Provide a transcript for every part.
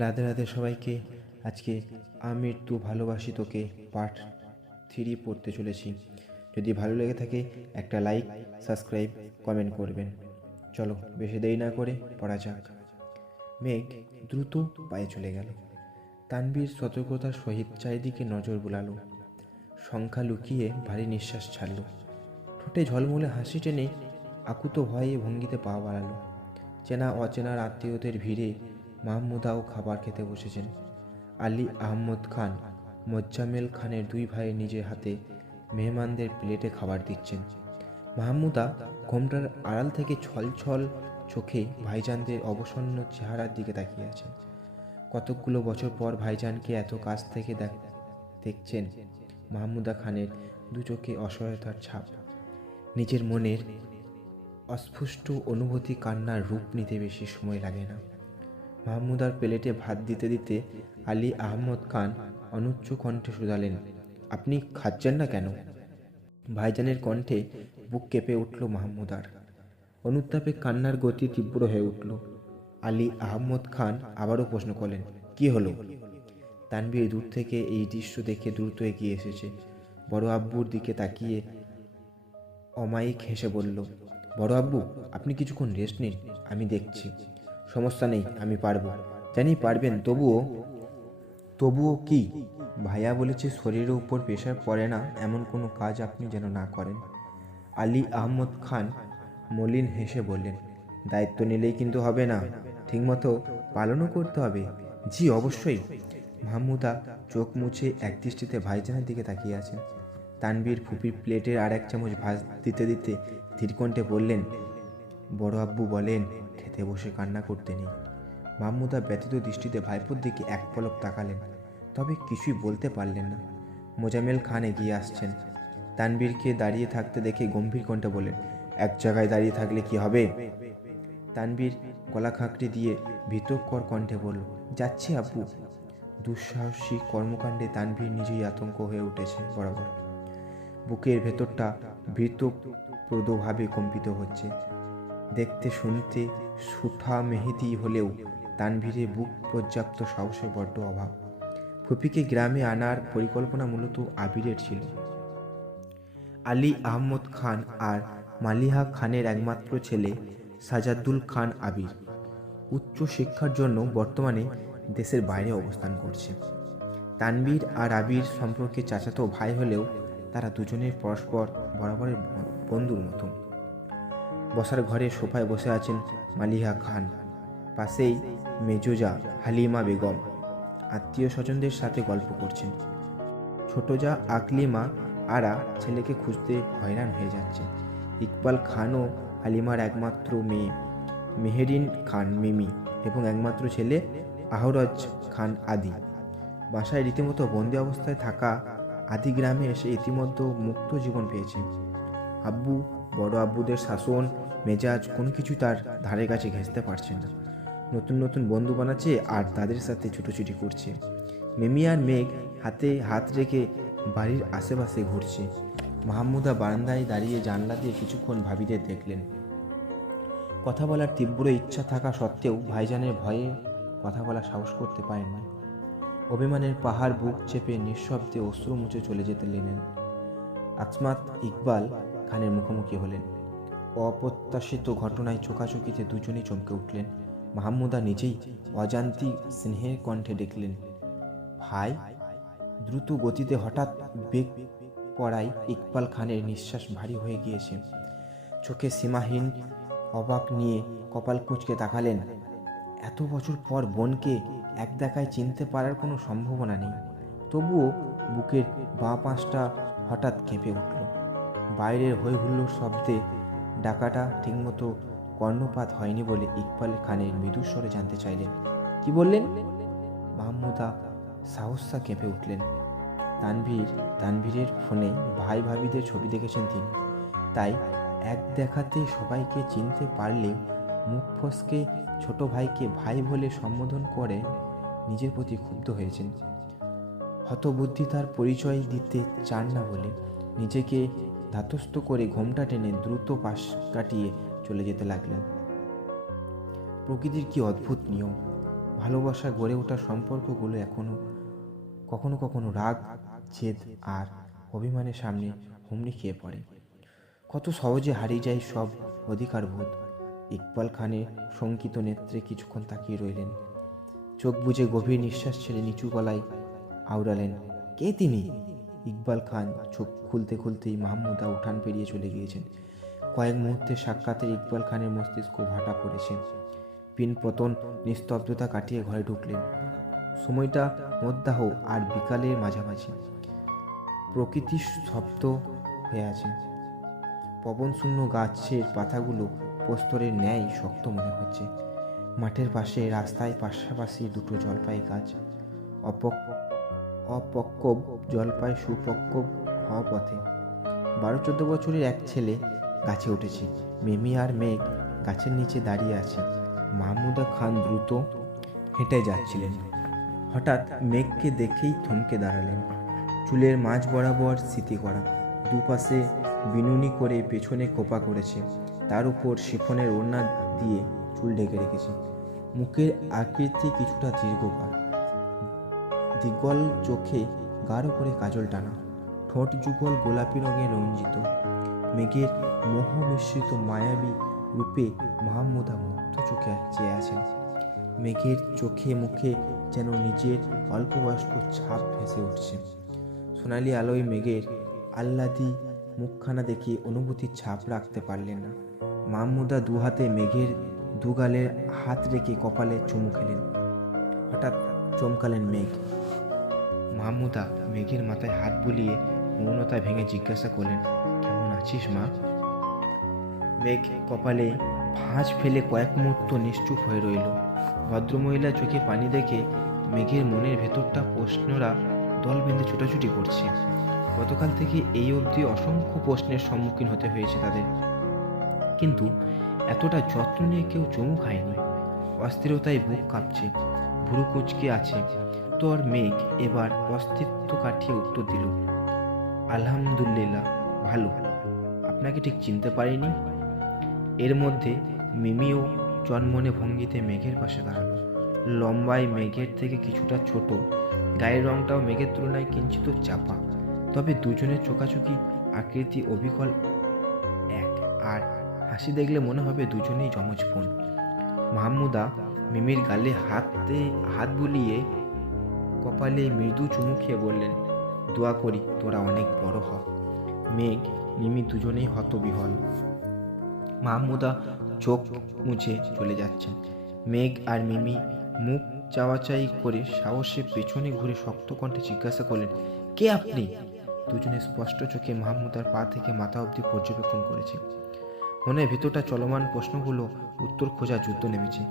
রাধে রাধে সবাইকে। আজকে আমৃত্যু ভালোবাসি তোকে পার্ট 3 পড়তে চলেছি। যদি ভালো লেগে থাকে একটা লাইক, সাবস্ক্রাইব, কমেন্ট করবেন। চলো বেশি দেরি না করে পড়া যাক। মেঘ দ্রুত পায়ে চলে গেল। তানভীর সতর্কতার সহিত চারিদিকে নজর বুলালো। সংখ্যা লুকিয়ে ভারী নিঃশ্বাস ছাড়ল। ঠোঁটে ঝলমলে হাসি টেনে আকুত ভয়ে ভঙ্গিতে পা বাড়ালো। চেনা অচেনার আত্মীয়দের ভিড়ে মাহমুদাও খাবার খেতে বসেছেন। আলী আহমদ খান, মোজাম্মেল খানের দুই ভাই নিজের হাতে মেহমানদের প্লেটে খাবার দিচ্ছেন। মাহমুদা ঘোমটার আড়াল থেকে ছলছল চোখে ভাইজানদের অবসন্ন চেহারার দিকে তাকিয়ে আছেন। কতকগুলো বছর পর ভাইজানকে এত কাছ থেকে দেখছেন। মাহমুদা খানের দু চোখে অসহায়তার ছাপ। নিজের মনের অস্ফুষ্ট অনুভূতি কান্নার রূপ নিতে বেশি সময় লাগে না। মাহমুদার প্লেটে ভাত দিতে দিতে আলী আহমদ খান অনুচ্চ কণ্ঠে শুধালেন, আপনি খাচ্ছেন না কেন? ভাইজানের কণ্ঠে বুক কেঁপে উঠল মাহমুদার। অনুতাপে কান্নার গতি তীব্র হয়ে উঠল। আলী আহমদ খান আবারও প্রশ্ন করলেন, কি হলো? তানভীর দূর থেকে এই দৃশ্য দেখে দ্রুত এগিয়ে এসেছে। বড় আব্বুর দিকে তাকিয়ে অমায়িক হেসে বলল, বড় আব্বু, আপনি কিছুক্ষণ রেস্ট নিন, আমি দেখছি। সমস্যা নেই, আমি পারবো। জানি পারবেন, তবুও কি? ভাইয়া বলেছে শরীরের উপর প্রেশার পড়ে না এমন কোনো কাজ আপনি যেন না করেন। আলী আহমদ খান মলিন হেসে বললেন, দায়িত্ব নিলেই কিন্তু হবে না, ঠিকমতো পালনও করতে হবে। জি অবশ্যই। মাহমুদা চোখ মুছে একদৃষ্টিতে ভাইজানের দিকে তাকিয়ে আছেন। তানভীর ফুপির প্লেটের আর এক চামচ ভাত দিতে দিতে ধীরকণ্ঠে বললেন, বড় আব্বু বলেন খেতে বসে কান্না করতে নেই। মাহমুদা ব্যথিত দৃষ্টিতে ভাইপোর দিকে এক পলক তাকালেন, তবে কিছুই বলতে পারলেন না। মোজাম্মেল খান এগিয়ে আসছেন। তানভীরকে দাঁড়িয়ে থাকতে দেখে গম্ভীর কণ্ঠে বললেন, এক জায়গায় দাঁড়িয়ে থাকলে কি হবে? তানভীর গলা খাঁকড়ে দিয়ে ভীতকর কণ্ঠে বলল, যাচ্ছি আব্বু। দুঃসাহসিক কর্মকাণ্ডে তানভীর নিজেই আতঙ্ক হয়ে উঠেছে বরাবর। বুকের ভেতরটা ভীতপ্রদভাবে কম্পিত হচ্ছে। দেখতে শুনতে সুঠা মেহেদি হলেও তানভীরে বুক পর্যাপ্ত সাহসের বড্ড অভাব। ফুপিকে গ্রামে আনার পরিকল্পনা মূলত আবিরের ছিল। আলী আহমদ খান আর মালিহা খানের একমাত্র ছেলে সাজাদুল খান আবির উচ্চ শিক্ষার জন্য বর্তমানে দেশের বাইরে অবস্থান করছে। তানভীর আর আবির সম্পর্কে চাচাতো ভাই হলেও তারা দুজনের পরস্পর বরাবরের বন্ধুর মতো। বসার ঘরে সোফায় বসে আছেন মালিহা খান, পাশেই মেজোজা হালিমা বেগম আত্মীয় স্বজনদের সাথে গল্প করছেন। ছোট যা আকলিমা আরা ছেলেকে খুঁজতে হয়রান হয়ে যাচ্ছে। ইকবাল খানও হালিমার একমাত্র মেয়ে মেহেরিন খান মিমি এবং একমাত্র ছেলে আহরজ খান আদি। বাসায় রীতিমতো বন্দি অবস্থায় থাকা আদি গ্রামে এসে ইতিমধ্যে মুক্ত জীবন পেয়েছে। আব্বু, বড় আব্বুদের শাসন মেজাজ কোনো কিছু তার ধারে কাছে ঘেঁষতে পারছে না। নতুন নতুন বন্ধু বানাচ্ছে আর তাদের সাথে ছুটোছুটি করছে। মিমি আর মেঘ হাতে হাত রেখে বাড়ির আশেপাশে ঘুরছে। মাহমুদা বারান্দায় দাঁড়িয়ে জানলা দিয়ে কিছুক্ষণ ভাবিদের দেখলেন। কথা বলার তীব্র ইচ্ছা থাকা সত্ত্বেও ভাইজানের ভয়ে কথা বলার সাহস করতে পারেননি। অভিমানের পাহাড় বুক চেপে নিঃশব্দে অশ্রু মুছে চলে যেতে লেনেন। আসমাত ইকবাল খানের মুখোমুখি হলেন। অপ্রত্যাশিত ঘটনায় চোখাচোখিতে দুজনেই চমকে উঠলেন। মাহমুদা নিজেই অজান্তি স্নেহের কণ্ঠে ডেকলেন, ভাই। দ্রুত গতিতে হঠাৎ বেগ পড়ায় ইকবাল খানের নিঃশ্বাস ভারী হয়ে গিয়েছে। চোখে সীমাহীন অবাক নিয়ে কপাল কুঁচকে তাকালেন। এত বছর পর বোনকে এক দেখায় চিনতে পারার কোনো সম্ভাবনা নেই, তবুও বুকের বাঁ পাশটা হঠাৎ কেঁপে উঠল। বাইরের হই হুল্লোড় শব্দে ডাকাটা ঠিকমতো কর্ণপাত হয়নি বলে ইকবাল খানের মৃদুস্বরে জানতে চাইলেন, কি বললেন? মাহমুদা সাহসা কেঁপে উঠলেন। তানভীরের ফোনে ভাই ভাবিদের ছবি দেখেছেন তিনি, তাই এক দেখাতে সবাইকে চিনতে পারলেও মুখ ফসকে ছোট ভাইকে ভাই বলে সম্বোধন করে নিজের প্রতি ক্ষুব্ধ হয়েছেন। হতবুদ্ধি তার পরিচয় দিতে চান না বলে নিজেকে ধাতস্থ করে ঘোমটা টেনে দ্রুত পাশ কাটিয়ে চলে যেতে লাগলেন। প্রকৃতির কি অদ্ভুত নিয়ম! ভালোবাসা গড়ে ওঠা সম্পর্কগুলো এখনো কখনো কখনো রাগ, জেদ আর অভিমানের সামনে হুমড়ি খেয়ে পড়ে। কত সহজে হারিয়ে যায় সব অধিকারবোধ। ইকবাল খানের শঙ্কিত নেত্রে কিছুক্ষণ তাকিয়ে রইলেন। চোখ বুজে গভীর নিঃশ্বাস ছেড়ে নিচু গলায় আওড়ালেন, কে তিনি? ইকবাল খান চোখ খুলতে খুলতেই মাহমুদা উঠান পেরিয়ে চলে গিয়েছেন। কয়েক মুহূর্তের সাক্ষাতে ইকবাল খানের মস্তিষ্ক ভাটা পড়েছে। পিন পতন নিস্তব্ধতা কাটিয়ে ঘরে ঢুকলেন। সময়টা মধ্যাহ্ন আর বিকালের মাঝামাঝি। প্রকৃতি স্তব্ধ হয়ে আছে। পবন শূন্য গাছের পাতাগুলো প্রস্তরের ন্যায় শক্ত মনে হচ্ছে। মাঠের পাশে রাস্তায় পাশাপাশি দুটো জলপাই গাছ। অপক্কব জলপাই সুপক্কব হওয়া পথে। 12-14 বছরের এক ছেলে গাছে উঠেছে। মিমি আর মেঘ গাছের নিচে দাঁড়িয়ে আছে। মাহমুদা খান দ্রুত হেঁটে যাচ্ছিলেন। হঠাৎ মেঘকে দেখেই থমকে দাঁড়ালেন। চুলের মাঝ বরাবর স্মৃতি করা, দুপাশে বিনুনি করে পেছনে খোপা করেছে, তার উপর শিফনের ওড়না দিয়ে চুল ঢেকে রেখেছে। মুখের আকৃতি কিছুটা দীর্ঘকার, দিগল চোখে গাঢ় করে কাজল টানা, ঠোঁট যুগল গোলাপি রঙে রঞ্জিত। মেঘের মোহ মিশ্রিত মায়াবী রূপে মাহমুদা মুগ্ধ চোখে চেয়ে আছেন। মেঘের চোখে মুখে যেন নিজের অল্পবয়স্ক ছাপ ভেসে উঠছে। সোনালি আলোয় মেঘের আহ্লাদি মুখখানা দেখে অনুভূতির ছাপ রাখতে পারলেন না। মাহমুদা দুহাতে মেঘের দুগালে হাত রেখে কপালে চুমু খেলেন। হঠাৎ চমকালেন মেঘ। মাহমুদা মেঘের মাথায় হাত বুলিয়ে মৌনতা ভেঙে জিজ্ঞাসা করলেন, কেমন আছিস মা? মেঘ কপালে ভাঁজ ফেলে কয়েক মুহূর্ত নিশ্চুপ হয়ে রইল। ভদ্রমহিলা চোখে পানি দেখে মেঘের মনের ভেতরটা প্রশ্নরা দল বেঁধে ছোটাছুটি করছে। গতকাল থেকে এই অবধি অসংখ্য প্রশ্নের সম্মুখীন হতে হয়েছে তাদের, কিন্তু এতটা যত্ন নিয়ে কেউ চমু খায়নি। অস্থিরতায় বুক কাঁপছে, ভুরু কুঁচকে আছে। তোর মেঘ এবার অস্তিত্ব কাটিয়ে উত্তর দিল, আলহামদুলিল্লাহ ভালো, আপনাকে ঠিক চিনতে পারিনি। এর মধ্যে মিমিও জন্মনে ভঙ্গিতে মেঘের পাশে দাঁড়ালো। লম্বায় মেঘের থেকে কিছুটা ছোট, গায়ের রংটাও মেঘের তুলনায় কিঞ্চিত চাপা, তবে দুজনের চোখাচোখি আকৃতি অবিকল এক, আর হাসি দেখলে মনে হবে দুজনেই যমজ বোন। মাহমুদা মিমির গালে হাত বুলিয়ে কপালে মৃদু চুমু খেয়ে বললেন, দোয়া করি তোরা অনেক বড় হ। মেঘ মিমি দুজনেই হতবিহল। মাহমুদা চোখ মুছে চলে যাচ্ছেন। মেঘ আর মিমি মুখ চাওয়াচাই করে সাহসে পেছনে ঘুরে শক্ত কণ্ঠে জিজ্ঞাসা করলেন, কে আপনি? দুজনে স্পষ্ট চোখে মাহমুদার পা থেকে মাথা অবধি পর্যবেক্ষণ করেছে। মনের ভেতরটা চলমান প্রশ্নগুলো উত্তর খোঁজা যুদ্ধ নেমেছে।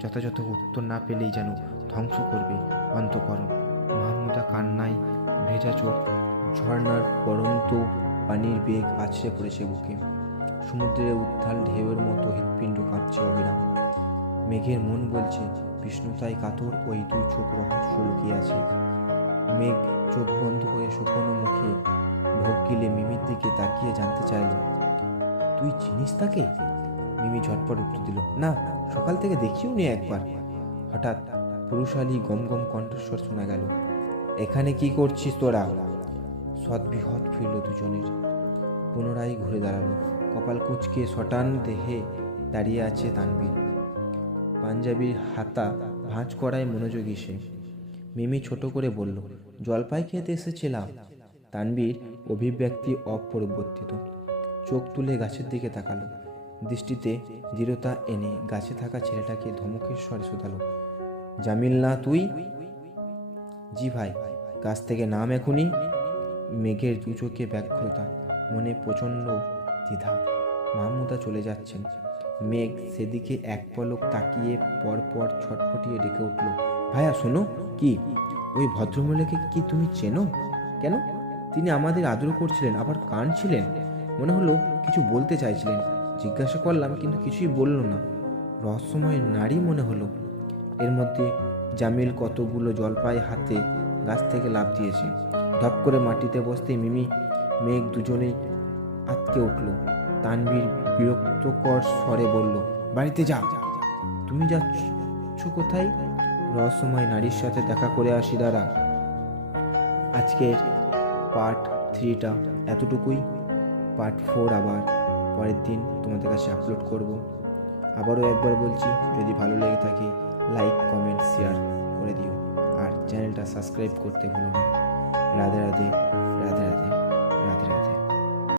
যথাযথ উত্তর না পেলেই যেন ধ্বংস করবে অন্তঃকরণ। মাহমুদা কান্নায় ভেজা চোখ, ঝর্ণার পরন্ত পানির বেগ আছড়ে পড়েছে বুকে। সমুদ্রের উত্তাল ঢেউয়ের মতো হৃৎপিণ্ড কাঁপছে অবিরাম। মেঘের মন বলছে, বিষ্ণুতায় কাতর ওই দুই চোখ রহস্য লুকিয়ে আছে। মেঘ চোখ বন্ধ করে শুকনো মুখে ঢোক গিলে মিমির দিকে তাকিয়ে জানতে চাইল, তুই চিনিস তাকে? মিমি ঝটপট উত্তর দিল, না, সকাল থেকে দেখিও নি একবার। হঠাৎ পুরুষালী গমগম কণ্ঠস্বর শোনা গেল, এখানে কি করছিস তোরা? সদ্বিহত ফিরল দুজনের। পুনরায় ঘুরে দাঁড়ালো। কপাল কুঁচকে শটান দেহে দাঁড়িয়ে আছে তানবীর। পাঞ্জাবির হাতা ভাঁজ করায় মনোযোগী সে। মিমি ছোট করে বলল, জলপাই খেতে এসেছিলাম। তানবীর অভিব্যক্তি অপরিবর্তিত, চোখ তুলে গাছের দিকে তাকালো। দৃষ্টিতে দৃঢ়তা এনে গাছে থাকা ছেলেটাকে ধমকের স্বরে শোধালো, জামিল না তুই? জি ভাই। গাছ থেকে নাম এখনই। মেঘের দু চোখে ব্যগ্রতা, মনে প্রচণ্ড দ্বিধা। মাহমুদা চলে যাচ্ছেন। মেঘ সেদিকে এক পলক তাকিয়ে পরপর ছটফটিয়ে ডেকে উঠল, ভাইয়া শোনো। কি? ওই ভদ্রমহিলাকে কি তুমি চেনো? কেন? তিনি আমাদের আদর করছিলেন, আবার কাঁদছিলেন। মনে হলো কিছু বলতে চাইছিলেন। জিজ্ঞাসা করলাম, কিন্তু কিছুই বলল না। রহস্যময় নারী মনে হলো। এর মধ্যে জামিল কতগুলো জলপাই হাতে গাছ থেকে লাফ দিয়েছে। ধপ করে মাটিতে বসতে মিমি মেঘ দুজনেই আটকে উঠল। তানবীর বিরক্তকর স্বরে বলল, বাড়িতে যা। তুমি যাচ্ছ কোথায়? রহস্যময় নারীর সাথে দেখা করে আসি দাঁড়া। আজকের পার্ট 3টা এতটুকুই। পার্ট 4 আবার পরের দিন তোমাদের কাছে আপলোড করব। আবারও একবার বলছি, যদি ভালো লেগে থাকে লাইক কমেন্ট শেয়ার করে দিও, আর চ্যানেলটা সাবস্ক্রাইব করতে ভুলো না। রাধে রাধে রাধে রাধে রাধে রাধে।